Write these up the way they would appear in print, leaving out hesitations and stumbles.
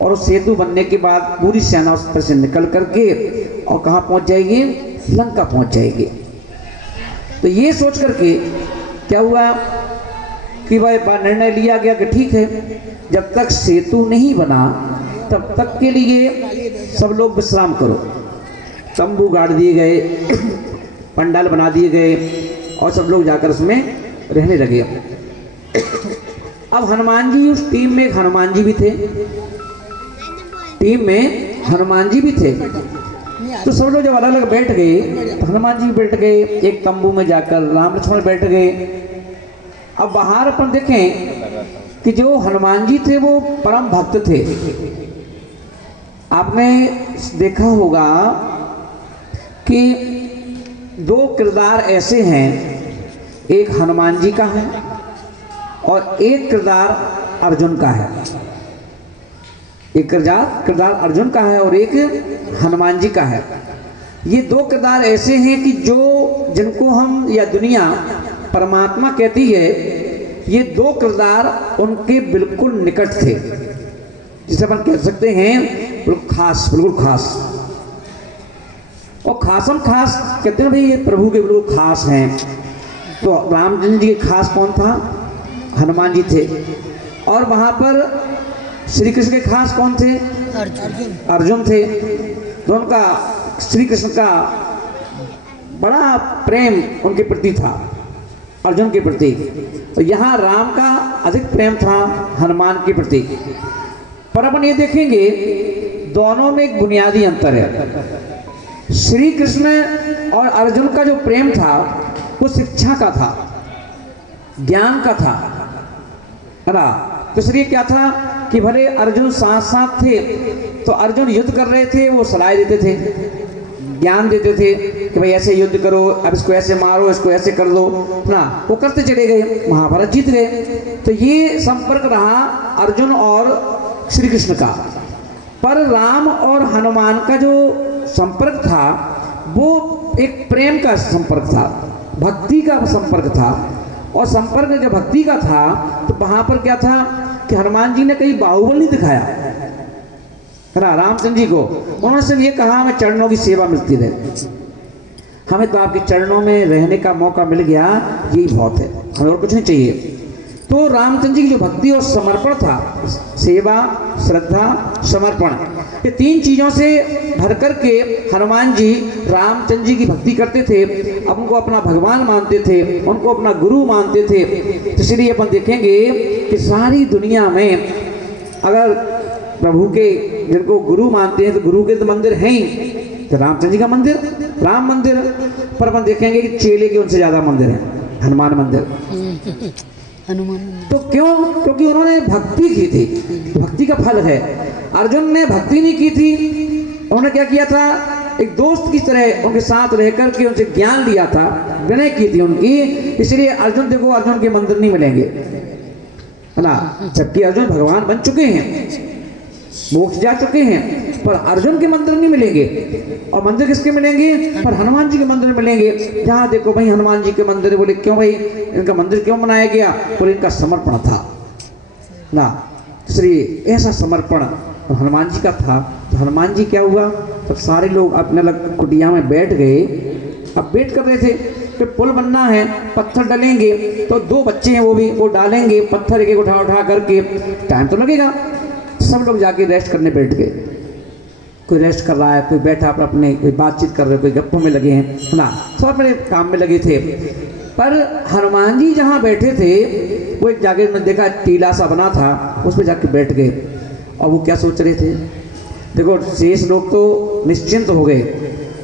और उस सेतु बनने के बाद पूरी सेना उस पर से निकल करके और कहाँ पहुंच जाएगी, लंका पहुंच जाएगी। तो ये सोच करके क्या हुआ कि भाई निर्णय लिया गया कि ठीक है, जब तक सेतु नहीं बना तब तक के लिए सब लोग विश्राम करो। तंबू गाड़ दिए गए, पंडाल बना दिए गए और सब लोग जाकर उसमें रहने लगे। अब हनुमान जी उस टीम में, हनुमान जी भी थे, टीम में हनुमान जी भी थे। तो सब लोग जब अलग अलग बैठ गए तो हनुमान जी बैठ गए एक तंबू में जाकर, राम लक्ष्मण बैठ गए। अब बाहर अपन देखें कि जो हनुमान जी थे वो परम भक्त थे। आपने देखा होगा कि दो किरदार ऐसे हैं, एक हनुमान जी का है और एक किरदार अर्जुन का है। एक किरदार अर्जुन का है और एक हनुमान जी का है। ये दो किरदार ऐसे हैं कि जिनको हम या दुनिया परमात्मा कहती है, ये दो किरदार उनके बिल्कुल निकट थे, जिसे अपन कह सकते हैं बिल्कुल खास। और खासम खास कहते हैं भाई ये प्रभु के बिल्कुल खास हैं। तो रामचंद्र जी के खास कौन था? हनुमान जी थे। और वहां पर श्री कृष्ण के खास कौन थे? अर्जुन थे। तो उनका श्री कृष्ण का बड़ा प्रेम उनके प्रति था, अर्जुन के प्रति। तो यहाँ राम का अधिक प्रेम था हनुमान के प्रति। पर अपन ये देखेंगे दोनों में एक बुनियादी अंतर है। श्री कृष्ण और अर्जुन का जो प्रेम था वो शिक्षा का था, ज्ञान का था, है ना। तो इसलिए क्या था कि भले अर्जुन साथ साथ थे तो अर्जुन युद्ध कर रहे थे, वो सलाह देते थे, ज्ञान देते थे कि भाई ऐसे युद्ध करो, अब इसको ऐसे मारो, इसको ऐसे कर दो ना। वो करते चले गए, महाभारत जीत गए। तो ये संपर्क रहा अर्जुन और श्री कृष्ण का। पर राम और हनुमान का जो संपर्क था वो एक प्रेम का संपर्क था, भक्ति का संपर्क था। और संपर्क जब भक्ति का था तो वहां पर क्या था कि हनुमान जी ने कहीं बाहुबल नहीं दिखाया, है ना, रामचंद्र जी को। उन्होंने सिर्फ ये कहा हमें चरणों की सेवा मिलती रहे, हमें तो आपके चरणों में रहने का मौका मिल गया, यही बहुत है, हमें और कुछ नहीं चाहिए। तो रामचंद्र जी की जो भक्ति और समर्पण था, सेवा, श्रद्धा, समर्पण, ये तीन चीजों से भर करके हनुमान जी रामचंद्र जी की भक्ति करते थे। अब उनको अपना भगवान मानते थे, उनको अपना गुरु मानते थे। तो इसलिए अपन देखेंगे कि सारी दुनिया में अगर प्रभु के जिनको गुरु मानते हैं तो गुरु के तो मंदिर हैं ही, तो रामचंद्र जी का मंदिर, राम मंदिर। पर अपन देखेंगे कि चेले के उनसे ज्यादा मंदिर है, हनुमान मंदिर। तो क्यों? क्योंकि उन्होंने भक्ति की थी, भक्ति का फल है। अर्जुन ने भक्ति नहीं की थी, उन्होंने क्या किया था, एक दोस्त की तरह उनके साथ रह करके उनसे ज्ञान लिया था, विनय की थी उनकी। इसलिए अर्जुन देखो, अर्जुन के मंदिर नहीं मिलेंगे, है ना, जबकि अर्जुन भगवान बन चुके हैं, मोक्ष जा चुके हैं, पर अर्जुन के मंदिर नहीं मिलेंगे। और मंदिर किसके मिलेंगे? पर हनुमान जी के मंदिर मिलेंगे। जहाँ देखो भाई हनुमान जी के मंदिर, बोले क्यों भाई इनका मंदिर क्यों बनाया गया? बोले इनका समर्पण था ना, इसलिए ऐसा समर्पण हनुमान जी का था। तो हनुमान जी क्या हुआ, तब सारे लोग अपने अलग कुटिया में बैठ गए। अब वेट कर रहे थे कि पुल बनना है, पत्थर डलेंगे, तो दो बच्चे हैं वो डालेंगे पत्थर, एक उठा उठा करके, टाइम तो लगेगा। सब लोग जाके रेस्ट करने बैठ गए, कोई रेस्ट कर रहा है, कोई बैठा अपने कोई बातचीत कर रहे, कोई गप्पों में लगे हैं, है ना, सब अपने काम में लगे थे। पर हनुमान जी जहाँ बैठे थे वो एक जाके में देखा टीला सा बना था, उस पर जाके बैठ गए। और वो क्या सोच रहे थे, देखो शेष लोग तो निश्चिंत हो गए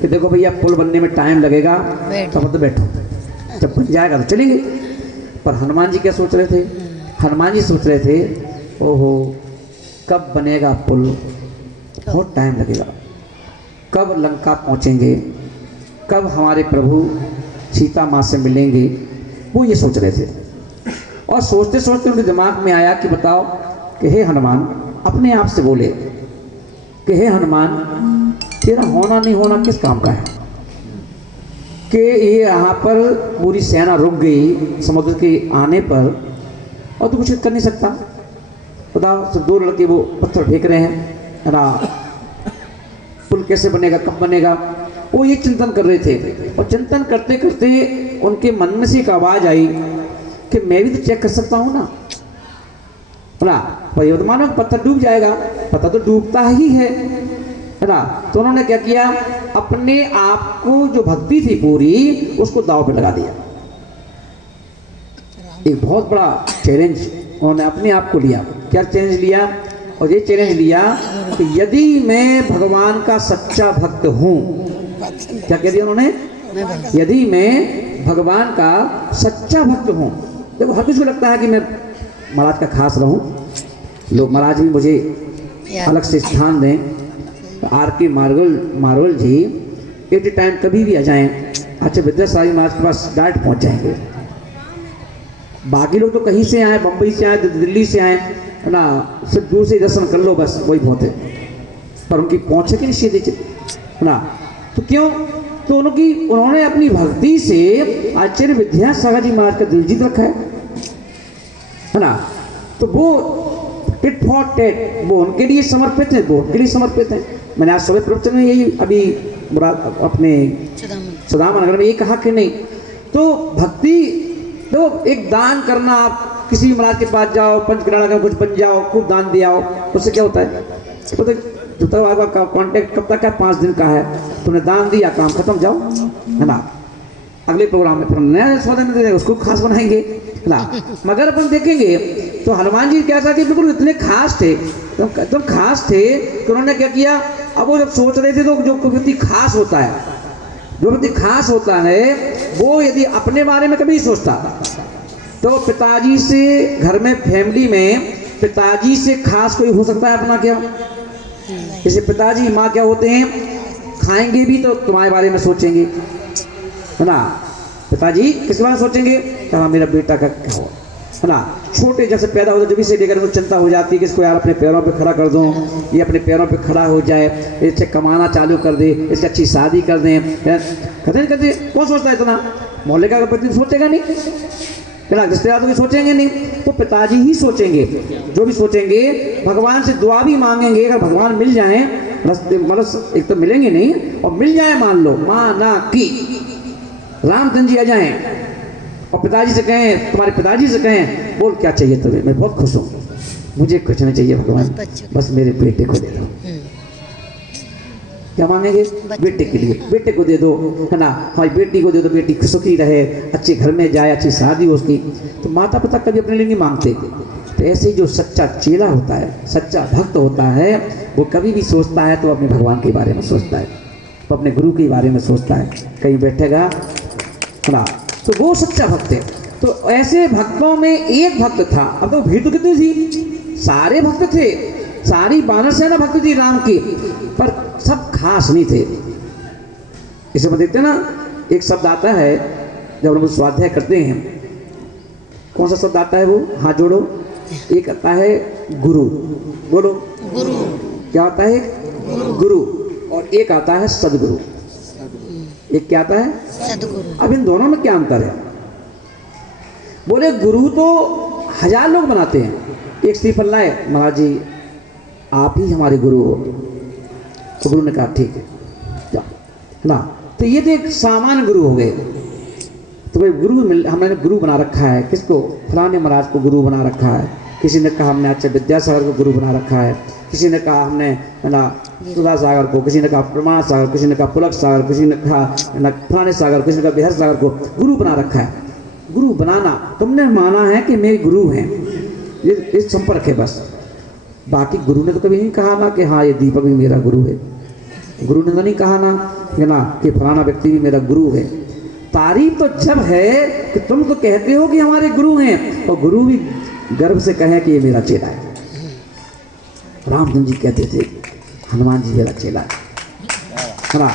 कि देखो भैया पुल बनने में टाइम लगेगा, तो बैठो, जब बन जाएगा तो चलेंगे। पर हनुमान जी क्या सोच रहे थे? हनुमान जी सोच रहे थे, ओहो कब बनेगा पुल, बहुत टाइम लगेगा, कब लंका पहुंचेंगे, कब हमारे प्रभु सीता माँ से मिलेंगे, वो ये सोच रहे थे। और सोचते सोचते उनके दिमाग में आया कि बताओ कि हे हनुमान, अपने आप से बोले कि हे हनुमान, तेरा होना नहीं होना किस काम का है कि ये यहाँ पर पूरी सेना रुक गई समुद्र के आने पर और तू कुछ कर नहीं सकता, बताओ सब दो लड़के वो पत्थर फेंक रहे हैं, है ना, पुल कैसे बनेगा, कब बनेगा, वो ये चिंतन कर रहे थे। और चिंतन करते करते उनके मन में से एक आवाज आई कि मैं भी तो चेक कर सकता हूँ ना, पर मानो पत्थर डूब जाएगा, पत्थर तो डूबता ही है ना। तो उन्होंने क्या किया, अपने आप को जो भक्ति थी पूरी उसको दांव पे लगा दिया। एक बहुत बड़ा चैलेंज उन्होंने अपने आप को लिया। क्या चैलेंज लिया? और ये चैलेंज लिया कि यदि मैं भगवान का सच्चा भक्त हूं, क्या कह दिया उन्होंने, यदि मैं भगवान का सच्चा भक्त हूं। देखो हर किसी को लगता है कि मैं महाराज का खास रहूं, लोग महाराज भी मुझे अलग से स्थान दें। R K. Marvel ji at time कभी भी आ जाएं, अच्छा विद्यासागर महाराज के पास डायरेक्ट पहुंच जाएंगे। बाकी लोग तो कहीं से आए, बम्बई से आए, दिल्ली से आए, है ना, सिर्फ दूर से दर्शन कर लो बस वही बहुत है, पर उनकी पहुंचे कि निश्चित है ना। तो क्यों? तो उन्होंने अपनी भक्ति से आचार्य विद्यासागर जी महाराज का दिल जीत रखा है ना। तो वो टिट फॉर टेट वो उनके लिए समर्पित है, वो उनके लिए समर्पित है। मैंने आज सुबह प्रवचन में यही अभी अपने सदामा नगर में ये कहा कि नहीं, तो भक्ति तो एक दान करना, आप किसी भी महाराज के पास जाओ, पंचकराना का कुछ बन जाओ, खूब दान दिया हो, उससे क्या होता है? तो जब तक आपका कॉन्टेक्ट कब तक है, 5 दिन का है, तुमने दान दिया, काम खत्म, जाओ, है ना। अगले प्रोग्राम में फिर नया सौदे में दे देंगे, उसको खास बनाएंगे, है ना। मगर अपन देखेंगे तो हनुमान जी क्या था कि बिल्कुल इतने खास थे, एकदम खास थे कि उन्होंने क्या किया, अब वो जब सोच रहे थे तो जो व्यक्ति खास होता है, जो व्यक्ति खास होता है वो यदि अपने बारे में कभी सोचता, तो पिताजी से घर में फैमिली में पिताजी से खास कोई हो सकता है अपना? क्या जैसे पिताजी माँ क्या होते हैं, खाएंगे भी तो तुम्हारे बारे में सोचेंगे, है ना। पिताजी किस बारे में सोचेंगे? कहा मेरा बेटा का क्या हो, है ना। छोटे जब से पैदा होता जब से लेकर उनको चिंता हो जाती है कि इसको यार अपने पैरों पे खड़ा कर दूं, ये अपने पैरों पे खड़ा हो जाए, इससे कमाना चालू कर दे, इससे अच्छी शादी कर दें, कहते कौन सोचता है इतना? मोहल्ले का पति सोचेगा नहीं, है ना, रिश्तेदार तो भी सोचेंगे नहीं, तो पिताजी ही सोचेंगे। जो भी सोचेंगे, भगवान से दुआ भी मांगेंगे, अगर भगवान मिल जाए, मतलब एक तो मिलेंगे नहीं, और मिल जाए मान लो माना कि रामचंद्र जी आ जाएं और पिताजी से कहें, तुम्हारे पिताजी से कहें, बोल क्या चाहिए तुम्हें, मैं बहुत खुश हूँ, मुझे कुछ नहीं चाहिए भगवान, बस मेरे बेटे को दे दो। क्या मांगेंगे? बेटे के लिए, बेटे को दे दो, है ना, हमारी बेटी को दे दो, बेटी सुखी रहे, अच्छे घर में जाए, अच्छी शादी हो उसकी। तो माता पिता कभी अपने लिए नहीं मांगते। तो ऐसे ही जो सच्चा चेला होता है, सच्चा भक्त होता है, वो कभी भी सोचता है तो अपने भगवान के बारे में सोचता है, तो अपने गुरु के बारे में सोचता है, कहीं बैठेगा, है ना। तो वो सच्चा भक्त है। तो ऐसे भक्तों में एक भक्त था। अब तो भीड़ तो कितनी थी, सारे भक्त थे, सारी वानर सेना भक्त थी राम की, पर सब खास नहीं थे। इसे हम देखते हैं ना, एक शब्द आता है जब हम स्वाध्याय करते हैं, कौन सा शब्द आता है वो? हाथ जोड़ो। एक आता है गुरु, बोलो गुरु। क्या आता है? गुरु। और एक आता है सदगुरु। एक क्या आता है? सदगुरु। अब इन दोनों में क्या अंतर है? बोले गुरु तो 1000 लोग बनाते हैं, एक श्रीफल लाए, महाराज जी आप ही हमारे गुरु हो। तो गुरु ने कहा ठीक है जाओ, ना। तो ये तो एक सामान्य गुरु हो गए। तो भाई गुरु हमने गुरु बना रखा है, किसको? फलाने महाराज को गुरु बना रखा है। किसी ने कहा हमने आचार्य विद्यासागर को गुरु बना रखा है, किसी ने कहा हमने, है ना, सुधा सागर को, किसी ने कहा प्रमाण सागर, किसी ने कहा पुलक सागर, किसी ने कहा फलाने सागर, किसी ने कहा बिहार सागर को गुरु बना रखा है। गुरु बनाना तुमने माना है कि मेरे गुरु हैं, ये संपर्क है बस। बाकी गुरु ने तो कभी नहीं कहा ना कि हाँ ये दीपक भी मेरा गुरु है। गुरु ने तो नहीं कहा ना, है ना, कि फलाना व्यक्ति भी मेरा गुरु है। तारीफ तो जब है कि तुम तो कहते हो कि हमारे गुरु हैं, और गुरु भी गर्व से कहे कि ये मेरा चेला है। रामचंद्र जी कहते थे हनुमान जी मेरा चेला है ना।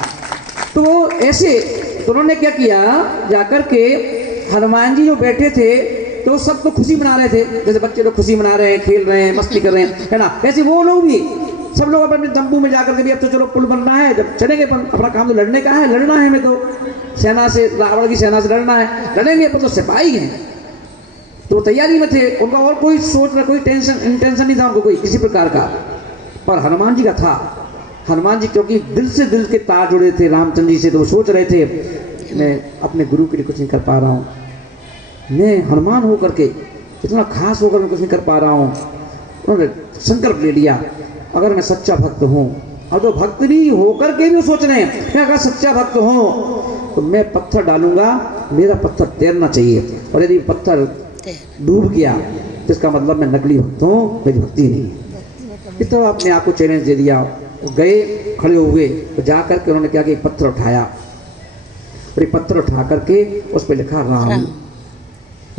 तो वो ऐसे, तो उन्होंने क्या किया, जाकर के हनुमान जी जो बैठे थे तो सब तो खुशी मना रहे थे, जैसे बच्चे लोग खुशी मना रहे हैं, खेल रहे हैं, मस्ती कर रहे हैं, है ना, ऐसे वो लोग भी सब लोग अपने तंबू में जाकर के भी अब तो चलो पुल बनना है, जब चलेंगे अपना काम तो लड़ने का है, लड़ना है, हमें तो सेना से, रावण की सेना से लड़ना है, लड़ेंगे, पर तो सिपाही हैं, तो वो तैयारी में थे, उनका और कोई सोच ना, कोई टेंशन इंटेंशन नहीं था उनको कोई किसी प्रकार का। पर हनुमान जी का था। हनुमान जी क्योंकि दिल से दिल के तार जुड़े थे रामचंद्र जी से, तो वो सोच रहे थे मैं अपने गुरु के लिए कुछ नहीं कर पा रहा हूँ, मैं हनुमान होकर के इतना खास होकर मैं कुछ नहीं कर पा रहा हूँ। उन्होंने संकल्प ले लिया अगर मैं सच्चा भक्त हूँ, और तो भक्त भी होकर के भी सोच रहे हैं कि अगर सच्चा भक्त हूँ तो मैं पत्थर डालूंगा, मेरा पत्थर तैरना चाहिए, और यदि पत्थर डूब गया तो इसका मतलब मैं नकली भक्त हूँ, मेरी भक्ति नहीं है। इस तरह अपने आप को चैलेंज दे दिया। वो गए, खड़े हो गए, तो जा करके उन्होंने क्या कि एक पत्थर उठाया, और एक पत्थर उठा करके उस पर लिखा राम,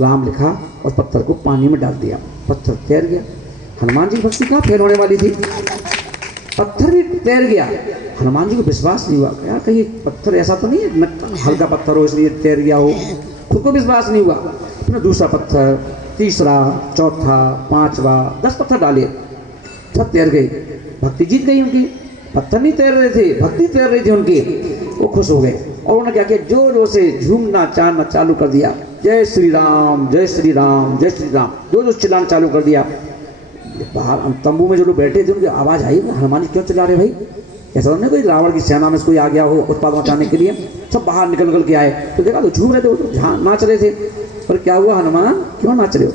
राम लिखा और पत्थर को पानी में डाल दिया, पत्थर तैर गया। हनुमान जी की भक्ति कहाँ फेल होने वाली थी, पत्थर भी तैर गया। हनुमान जी को विश्वास नहीं हुआ, यार कहीं पत्थर ऐसा तो नहीं है हल्का पत्थर हो इसलिए तैर गया हो, खुद को विश्वास नहीं हुआ। फिर दूसरा पत्थर, तीसरा, चौथा, पांचवा, 10 पत्थर डाले, सब तैर गए। भक्ति जीत गई उनकी, पत्थर नहीं तैर रहे थे, भक्ति तैर रही थी उनकी। वो खुश हो गए और उन्होंने क्या किया, जोर जोर से झूमना चालना चालू कर दिया, जय श्री राम जय श्री राम जय श्री राम, जोर जोर चिल्लाना चालू कर दिया। बाहर तंबू में जो लोग बैठे थे उनकी आवाज़ आई, हनुमान जी क्यों चिल्ला रहे भाई, ऐसा नहीं कोई रावण की सेना में कोई आ गया हो उत्पाद मचाने के लिए। सब बाहर निकल के आए तो देखा तो झूम रहे थे, वो तो नाच रहे थे। पर क्या हुआ, हनुमान क्यों नाच रहे हो?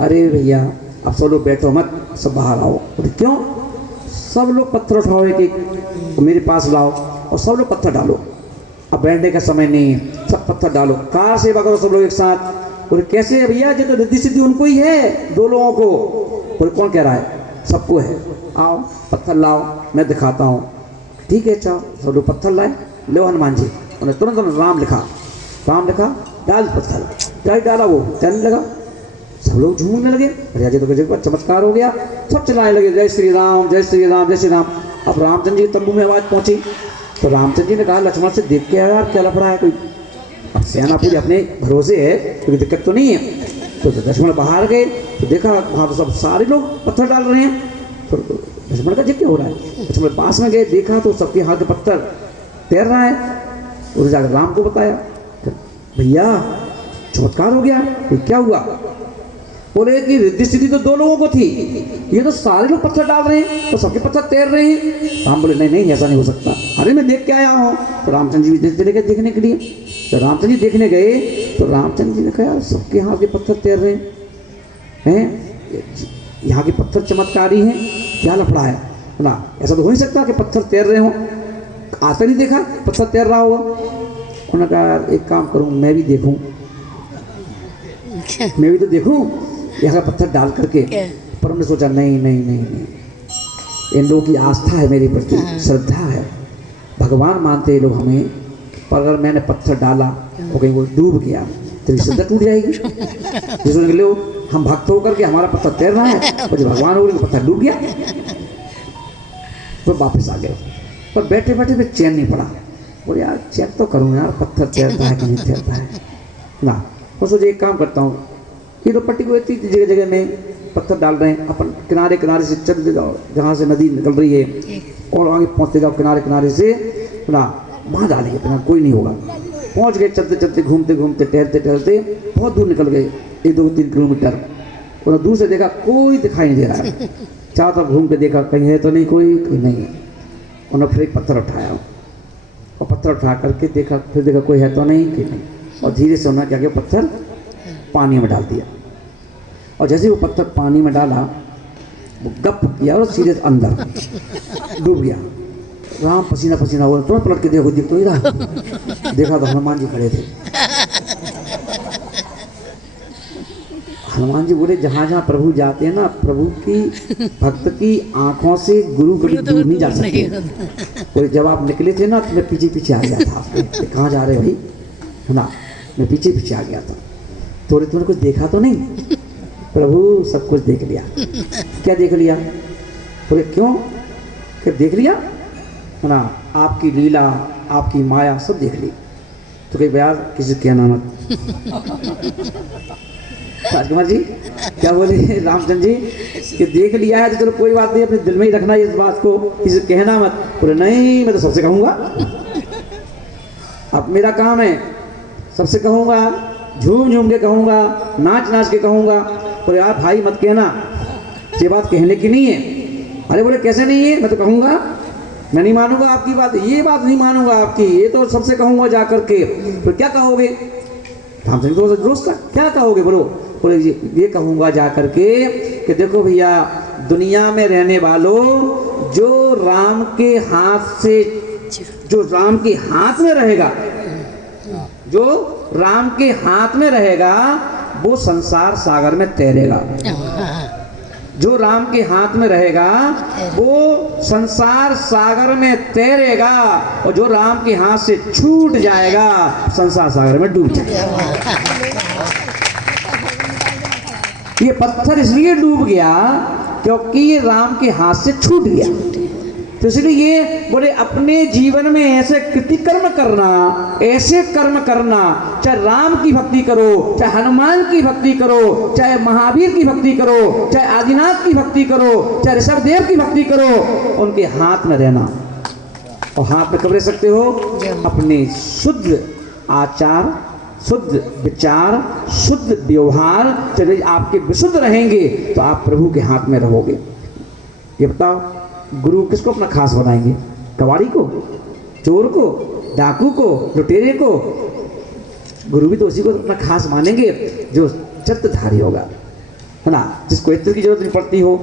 अरे भैया अब सब लोग बैठो मत, सब बाहर आओ। बोले क्यों? सब लोग पत्थर उठाओ एक एक, मेरे पास लाओ और सब लोग पत्थर डालो, अब बैठने का समय नहीं है, सब पत्थर डालो, कार सेवा करो सब लोग एक साथ। बोले कैसे भैया, जो तो रिद्धि सिद्धि उनको ही है, 2 लोगों को। बोले कौन कह रहा है? सबको है, आओ पत्थर लाओ मैं दिखाता हूँ। ठीक है चलो, सब लोग पत्थर लाए, लो हनुमान जी। उन्हें तुरंत राम लिखा, राम लिखा, डाल पत्थर, डाला, वो चलने लगा। सब लोग झूमने लगे, अरे तो गजब चमत्कार हो गया, सब चलाने लगे जय श्री राम जय श्री राम जय श्री राम। अब रामचंद्र जी के तंबू में आवाज़ पहुंची तो रामचंद्र जी ने कहा लक्ष्मण से देख के यार क्या लफड़ा है, कोई अब सेना पूरी अपने भरोसे है, कोई दिक्कत तो नहीं है। तो लक्ष्मण बाहर गए तो देखा वहाँ तो सब सारे लोग पत्थर डाल रहे हैं। तो लक्ष्मण का क्या हो रहा है, लक्ष्मण पास में गए, देखा तो सबके हाथ में पत्थर तैर रहा है। उसे जाकर राम को बताया, भैया चमत्कार हो गया। क्या हुआ? बोले कि रिद्धि सिद्धि तो 2 लोगों को थी, ये तो सारे लोग पत्थर डाल रहे हैं, तो सबके पत्थर तैर रहे हैं। राम बोले नहीं नहीं ऐसा नहीं हो सकता, अरे मैं देख के आया हूँ। तो रामचंद्र जी भी चले गए देखने के लिए। तो रामचंद्र जी देखने गए तो रामचंद्र जी ने कहा सबके हाथ के पत्थर तैर रहे हैं, यहाँ के पत्थर चमत्कारी हैं, क्या लफड़ा है ना, ऐसा तो हो नहीं सकता कि पत्थर तैर रहे हों, आज तक नहीं देखा पत्थर तैर रहा होगा। उन्होंने कहा एक काम करूँ, मैं भी देखूँ, मैं भी तो देखूँ यहाँ पत्थर डाल करके। पर हमने सोचा नहीं नहीं नहीं नहीं, इन लोगों की आस्था है मेरे प्रति, श्रद्धा है, भगवान मानते हैं लोग हमें, पर अगर मैंने पत्थर डाला और कहीं वो डूब गया तो श्रद्धा टूट जाएगी। जिसको निकले हम भक्त होकर के हमारा पत्थर तैर रहा है और जब भगवान हो गए पत्थर डूब गया, तो वापस आ गए। पर बैठे बैठे फिर चैन नहीं पड़ा, बोले यार चेक तो करूँ यार पत्थर तैरता है कि नहीं तैरता है ना। तो सोचे एक काम करता हूँ, ये तो पट्टी को इतनी जगह जगह में पत्थर डाल रहे हैं, अपन किनारे किनारे से चलते जाओ, जहाँ से नदी निकल रही है और आगे पहुँचते जाओ किनारे किनारे से ना, वहाँ डालेंगे अपना, कोई नहीं होगा। पहुँच गए, चलते चलते घूमते घूमते टहलते टहलते बहुत दूर निकल गए, 1-2-3 किलोमीटर। और दूर से देखा कोई दिखाई नहीं दे रहा है, चारों तरफ घूम के देखा कहीं है तो नहीं, कोई नहीं है। उन्होंने फिर एक पत्थर उठाया और पत्थर उठा करके देखा, फिर देखा कोई है तो नहीं कि नहीं, और धीरे से उन्होंने क्या किया, पत्थर पानी में डाल दिया। और जैसे वो पत्थर पानी में डाला वो गप किया और सीधे अंदर डूब गया। राम पसीना पसीना हुआ, तुरंत पलट के देखो, दिख तो नहीं रहा। देखा तो हनुमान जी खड़े थे। हनुमान जी बोले जहाँ जहाँ प्रभु जाते हैं ना, प्रभु की भक्त की आंखों से गुरु कभी दूर नहीं जा सकते। बोले जब आप निकले थे ना तो मैं पीछे पीछे आ गया था आपके, कहाँ जा रहे भाई है ना, मैं पीछे पीछे आ गया था। थोड़े थोड़े कुछ देखा तो नहीं? प्रभु सब कुछ देख लिया। क्या देख लिया? बोले क्यों? क्या देख लिया है ना, आपकी लीला आपकी माया सब देख ली। तो कहीं यार किसी कहना मत। राजकुमार जी क्या बोले रामचंद्र जी कि देख लिया है तो चलो कोई बात नहीं, अपने दिल में ही रखना इस बात को, किसी कहना मत। बोले नहीं मैं तो सबसे कहूँगा, अब मेरा काम है सबसे कहूँगा, झूम झूम के कहूँगा, नाच नाच के कहूँगा। बोले यार भाई मत कहना, ये बात कहने की नहीं है। अरे बोले कैसे नहीं है? मैं तो कहूँगा, मैं नहीं मानूंगा आपकी बात, ये बात नहीं मानूंगा आपकी, ये तो सबसे कहूँगा जा करके। तो क्या कहोगे? हम तो दोस्त क्या कहोगे? बोलो। बोले ये कहूँगा जा करके कि देखो भैया, दुनिया में रहने वालों, जो राम के हाथ से, जो राम के हाथ में रहेगा, जो राम के हाथ में रहेगा, वो संसार सागर में तैरेगा। जो राम के हाथ में रहेगा वो संसार सागर में तैरेगा, और जो राम के हाथ से छूट जाएगा संसार सागर में डूब जाएगा। ये पत्थर इसलिए डूब गया क्योंकि ये राम के हाथ से छूट गया। तो इसलिए ये बोले अपने जीवन में ऐसे कृतिकर्म करना, ऐसे कर्म करना, चाहे राम की भक्ति करो, चाहे हनुमान की भक्ति करो, चाहे महावीर की भक्ति करो, चाहे आदिनाथ की भक्ति करो, चाहे ऋषभदेव की भक्ति करो, उनके हाथ में रहना। और हाथ में कब रह सकते हो? अपने शुद्ध आचार, शुद्ध विचार, शुद्ध व्यवहार चले आपके विशुद्ध रहेंगे तो आप प्रभु के हाथ में रहोगे। ये बताओ, गुरु किसको अपना खास बनाएंगे? कबाड़ी को, चोर को, डाकू को, लुटेरे को? गुरु भी तो उसी को अपना खास मानेंगे जो चरित्रधारी होगा, है ना, जिसको इत्र की जरूरत नहीं पड़ती हो,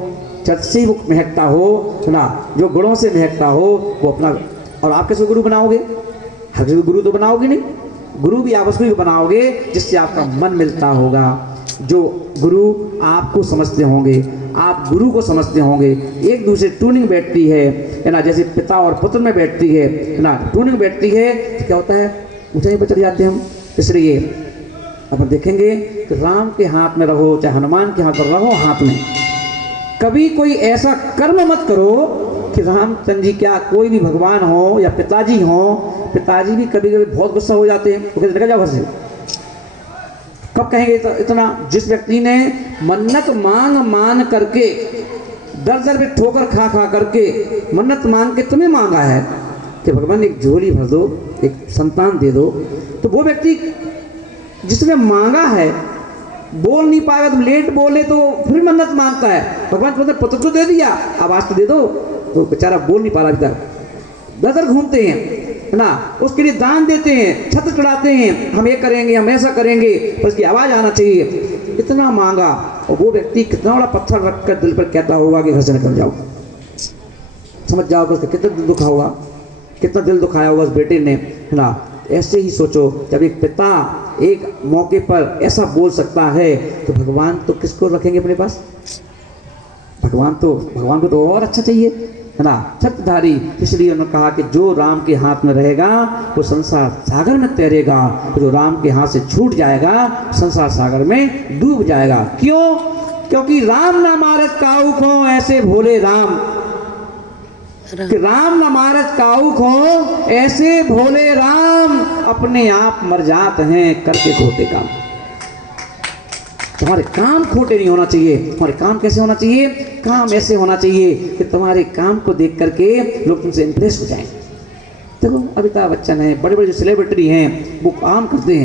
चरित्र से ही वो महकता हो, है ना, जो गुणों से महकता हो वो अपना। और आप कैसे गुरु बनाओगे? हर किसी को गुरु तो बनाओगे नहीं। गुरु भी आप उसको भी बनाओगे जिससे आपका मन मिलता होगा, जो गुरु आपको समझते होंगे, आप गुरु को समझते होंगे। एक दूसरे ट्यूनिंग बैठती है ना, जैसे पिता और पुत्र में बैठती है ना, ट्यूनिंग बैठती है तो क्या होता है, ऊंचाई पर चले जाते हैं हम। इसलिए अपन देखेंगे कि राम के हाथ में रहो, चाहे हनुमान के हाथ में रहो, हाथ में कभी कोई ऐसा कर्म मत करो कि रामचंद्र जी, क्या कोई भी भगवान हो या पिताजी हो, पिताजी भी कभी कभी बहुत गुस्सा हो जाते हैं, वो कहते निकल जाओ घर से। कब कहेंगे इतना? जिस व्यक्ति ने मन्नत मांग मान करके, दर दर पे ठोकर खा खा करके मन्नत मांग के तुम्हें मांगा है कि भगवान एक झोली भर दो, एक संतान दे दो, तो वो व्यक्ति जिसने मांगा है बोल नहीं पाएगा। तुम लेट बोले तो फिर मन्नत मांगता है, भगवान तुमने पुत्र तो दे दिया, आवाज तो दे दो, तो बेचारा बोल नहीं पा रहा, अभी तक दर दर घूमते हैं, है ना, उसके लिए दान देते हैं, छत्र चढ़ाते हैं, हम ये करेंगे, हम ऐसा करेंगे, पर उसकी आवाज आना चाहिए। इतना मांगा, और वो व्यक्ति कितना बड़ा पत्थर रखकर दिल पर कहता होगा कि घर से निकल जाओ। समझ जाओ उसका कितना दिल दुखा होगा, कितना दिल दुखाया होगा उस बेटे ने, है ना। ऐसे ही सोचो, जब एक पिता एक मौके पर ऐसा बोल सकता है तो भगवान तो किसको रखेंगे अपने पास? भगवान को तो और अच्छा चाहिए, है ना, चरित्रधारी। इसलिए उन्होंने कहा कि जो राम के हाथ में रहेगा वो संसार सागर में तैरेगा, जो राम के हाथ से छूट जाएगा संसार सागर में डूब जाएगा। क्यों? क्योंकि राम ना मारत काऊ को ऐसे भोले राम, कि राम न मारत काऊ को ऐसे भोले राम, अपने आप मर जाते हैं करके खोटे काम। तुम्हारे काम खोटे नहीं होना चाहिए। तुम्हारे काम कैसे होना चाहिए? काम ऐसे होना चाहिए कि तुम्हारे काम को देख करके लोग तुमसे इंप्रेस हो जाएं। देखो अमिताभ बच्चन है, बड़े बड़े जो सेलिब्रिटी हैं वो काम करते हैं।